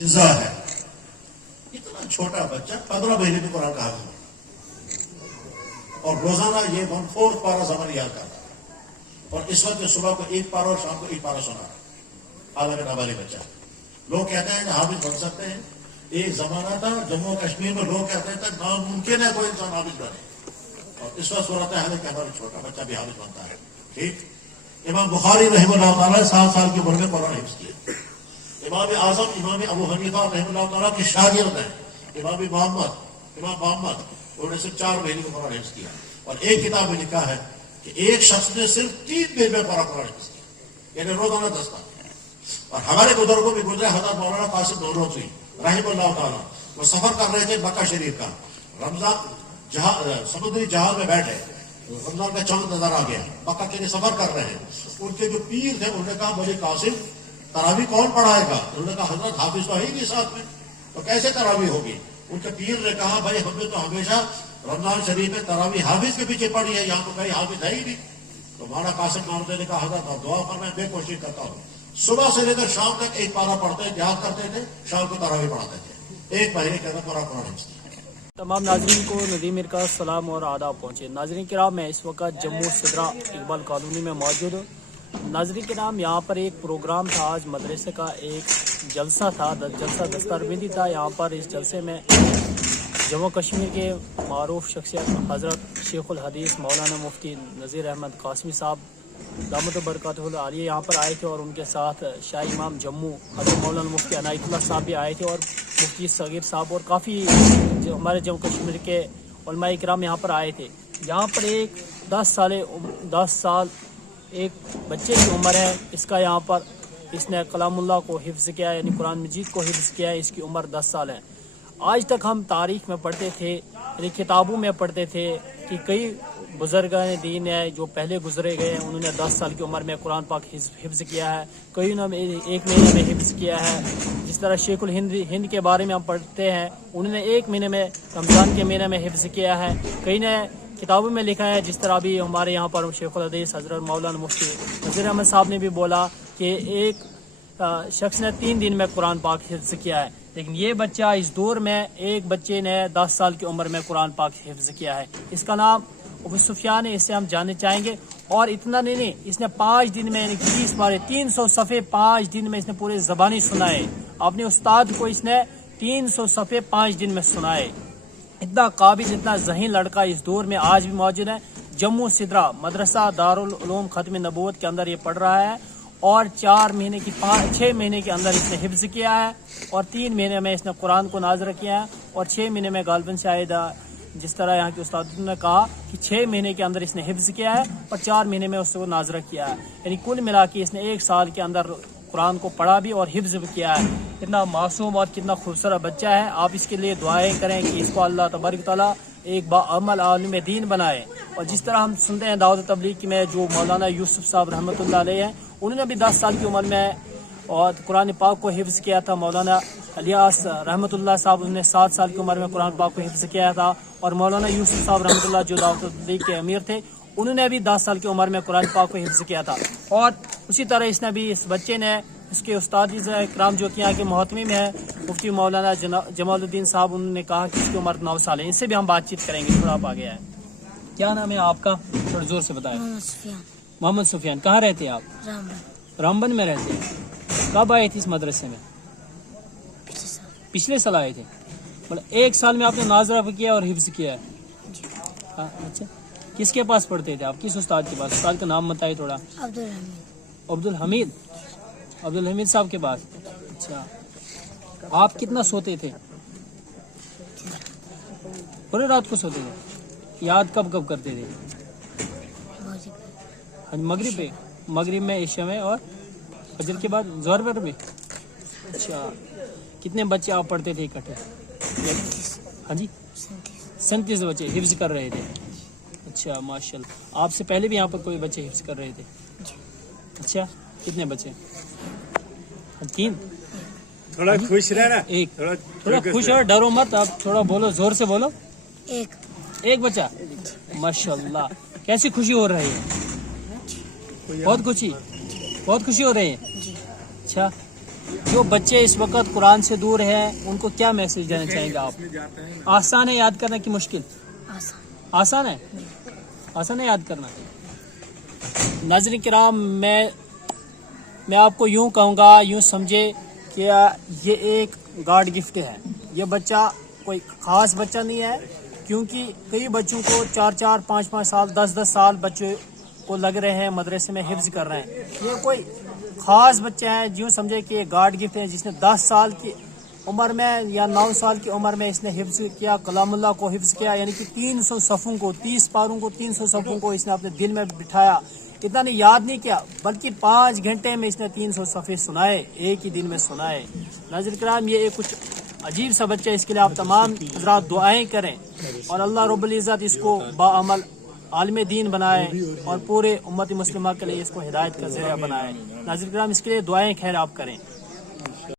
है इतना छोटा बच्चा 15 महीने में कुरान का हाफिज और रोजाना ये 1/4 पारा ज़बान याद करता है और इस वक्त सुबह को 1 पारा और शाम को 1 पारा सुना हालांकि नाबालिग बच्चा। लोग कहते हैं कि हाफिज बन सकते हैं। एक जमाना था जम्मू कश्मीर में लोग कहते थे नामुमकिन है कोई इंसान हाफिज बने और इस वक्त सूरत है कि हमारा छोटा बच्चा भी हाफिज बनता है। ठीक, इमाम बुखारी रहमतुल्लाह ताला 7 साल की उम्र में कुरान हिफ्ज़ किया। इमाम आजम इमाम अबू हनीफा रहमतुल्लाह ताला के शागिर्द हैं। इमाम मोहम्मद उन्होंने सिर्फ 4 महीने में कुरान हिफ्ज़ किया और एक किताब में लिखा है कि एक शख्स ने सिर्फ 3 दिन में कुरान हिफ्ज़ किया, यानी रोजाना 10 पारा। और हमारे बुजुर्गों में गुजरे हज़रत मौलाना कासिम नौरोजी रहमतुल्लाह ताला, वो सफर कर रहे थे मक्का शरीफ का, रमजान समुद्री जहाज में बैठे, रमजान का चांद नजर आ गया, मक्का के लिए सफर कर रहे हैं। उनके जो पीर थे उन्होंने कहा मुझे कासिम तरावी कौन पढ़ाएगा? उन्होंने कहा हजरत हाफिज तो है ही नहीं साथ में, तो कैसे तरावी होगी? उनके पीर ने कहा भाई हमने तो हमेशा रमजान शरीफ में तरावी हाफिज के पीछे पढ़ी है, यहाँ तो कहीं हाफिज है ही नहीं। तो मौलाना कासिम नौरोजी ने कहा हजरत आप दुआ पर मैं कोशिश करता हूँ, सुबह से लेकर शाम तक 1 पारा पढ़ते याद करते थे, शाम को तरावी पढ़ाते थे, 1 महीने के अंदर पूरा कुरान हिफ्ज़ किया। तमाम नाज़रीन को नदीम मीर का सलाम और आदाब पहुँचे। नाज़रीन किराम, मैं इस वक्त जम्मू सिदरा इकबाल कॉलोनी में मौजूद हूँ। नाज़रीन किराम, यहाँ पर एक प्रोग्राम था, आज मदरसे का एक जलसा था, जलसा दस्तरबंदी था। यहाँ पर इस जलसे में जम्मू कश्मीर के मारूफ शख्सियत हज़रत शेखुल हदीस मौलाना मुफ्ती नज़ीर अहमद कासमी साहब दामत बरकातुहुल आलिया यहाँ पर आए थे और उनके साथ शाह इमाम जम्मू हज़रत मौलाना मुफ्ती अनायतुल्लाह साहब भी आए थे और मुफ्ती सगीर साहब और काफ़ी जो हमारे जम्मू कश्मीर के उलमाए इकराम यहाँ पर आए थे। यहाँ पर एक 10 साल एक बच्चे की उम्र है, इसका यहाँ पर इसने कलामुल्लाह को हिफ्ज़ किया, यानी कुरान मजीद को हिफ्ज़ किया है। इसकी उम्र 10 साल है। आज तक हम तारीख़ में पढ़ते थे, यानी किताबों में पढ़ते थे कि कई बुजुर्गान दीन है जो पहले गुजरे गए हैं, उन्होंने 10 साल की उम्र में कुरान पाक हिफ्ज़ किया है, कई ने 1 महीने में हिफ्ज़ किया है। जिस तरह शेखुल हिंद के बारे में हम पढ़ते हैं, उन्होंने 1 महीने में रमज़ान के महीने में हिफ्ज़ किया है। कई ने किताबों में लिखा है, जिस तरह भी हमारे यहाँ पर शेखुल हदीस हज़रत मौलाना मुफ्ती नज़ीर अहमद साहब ने भी बोला कि एक शख्स ने 3 दिन में कुरान पाक हिफ्ज़ किया है। लेकिन ये बच्चा इस दौर में एक बच्चे ने 10 साल की उम्र में कुरान पाक हिफ्ज़ किया है। इसका नाम अबू सुफियान है, इससे हम जानने चाहेंगे। और इतना नहीं, इसने 5 दिन में यानी 30 पारे 300 सफ़े 5 दिन में इसने पूरे ज़बानी सुनाए। अपने उस्ताद को इसने 300 सफ़े 5 दिन में सुनाए। इतना काबिल, इतना ज़हीन लड़का इस दौर में आज भी मौजूद है। जम्मू सिदरा मदरसा दारुल उलूम ख़त्म नबूवत के अंदर ये पढ़ रहा है और 6 महीने के अंदर इसने हिफ्ज़ किया है और 3 महीने में इसने कुरान को नाज़र किया है और 6 महीने में गालबन शायद जिस तरह यहाँ के उस्ताद ने कहा कि 6 महीने के अंदर इसने हिफ्ज़ किया है और 4 महीने में उसको नाज़र किया है। यानी कुल मिला के इसने 1 साल के अंदर कुरान को पढ़ा भी और हिफ्ज़ भी किया है। कितना मासूम और कितना खूबसूरत बच्चा है। आप इसके लिए दुआएं करें कि इसको अल्लाह तबारक ताला एक बाअमल आलिम दीन बनाए। और जिस तरह हम सुनते हैं दावत तबलीग में जो मौलाना यूसुफ साहब रहमतुल्लाह अलैह हैं, उन्होंने भी 10 साल की उम्र में और कुरान पाक को हिफ्ज़ किया था। मौलाना इलियास रहमतुल्लाह साहब, उन्होंने 7 साल की उम्र में कुरान पाक को हिफ्ज़ किया था। और मौलाना यूसुफ साहब रहमतुल्लाह जो दावत तबलीग के अमीर थे, उन्होंने भी 10 साल की उम्र में कुरान पाक को हिफ्ज़ किया था। और उसी तरह इसने भी, इस बच्चे ने, इसके उस्ताद इकराम जो कि यहाँ के मोहतमी में है मुफ्ती मौलाना जमालुद्दीन साहब, उन्होंने कहा कि इसकी उम्र 9 साल है। इनसे भी हम बातचीत करेंगे। थोड़ा आप आगे आए। क्या नाम है आपका? थोड़ा जोर से बताएं। मोहम्मद सुफियान। कहाँ रहते हैं आप? रामबन में रहते हैं। कब आए थे इस मदरसे में? पिछले साल आए थे। मतलब 1 साल में आपने नाज़रा भी किया और हिफ्ज़ किया है। हाँ, अच्छा। किसके पास पढ़ते थे आप? किस उस्ताद के पास? उस्ताद का नाम बताइए थोड़ा। अब्दुल हमीद साहब के पास। अच्छा, आप कितना सोते थे? पूरे रात को सोते थे? याद कब करते थे? मगरिब में, इशा में और फजर के बाद, ज़ोहर पर भी। अच्छा, कितने बच्चे आप पढ़ते थे इकट्ठे? हाँ जी, 37 बच्चे हिफ्ज़ कर रहे थे। अच्छा, माशाल्लाह। आपसे पहले भी यहाँ पर कोई बच्चे हिफ्ज़ कर रहे थे? अच्छा, कितने बच्चे? 3। थोड़ा खुश रहना। एक थोड़ा खुश और डरो मत। आप थोड़ा बोलो, जोर से बोलो। एक बच्चा। माशाल्लाह। कैसी खुशी हो रही है? बहुत खुशी हो रही है। अच्छा, جو بچے اس وقت قرآن سے دور ہیں ان کو کیا میسج دینا چاہیں گے آپ؟ آسان ہے یاد کرنا کہ مشکل؟ آسان ہے، آسان ہے یاد کرنا۔ ناظرین کرام، میں آپ کو یوں کہوں گا، یوں سمجھے کہ یہ ایک گاڈ گفٹ ہے۔ یہ بچہ کوئی خاص بچہ نہیں ہے، کیونکہ کئی بچوں کو 4 5 سال 10 سال بچے کو لگ رہے ہیں مدرسے میں حفظ کر رہے ہیں۔ یہ کوئی خاص بچہ ہے، یوں سمجھے کہ یہ گاڈ گفٹ ہے، جس نے 10 سال کی عمر میں یا 9 سال کی عمر میں اس نے حفظ کیا، کلام اللہ کو حفظ کیا، یعنی کہ 300 صفوں کو، 30 پاروں کو، 300 صفوں کو اس نے اپنے دل میں بٹھایا۔ اتنا نہیں یاد نہیں کیا، بلکہ 5 گھنٹے میں اس نے 300 صفحے سنائے، ایک ہی دن میں سنائے۔ ناظرین کرام، یہ ایک کچھ عجیب سا بچہ ہے، اس کے لیے آپ تمام حضرات دعائیں کریں اور اللہ رب العزت اس کو باعمل عالم دین بنائے اور پورے امت مسلمہ کے لیے اس کو ہدایت کا ذریعہ بنائے۔ ناظرین کرام، اس کے لیے دعائیں خیر آپ کریں۔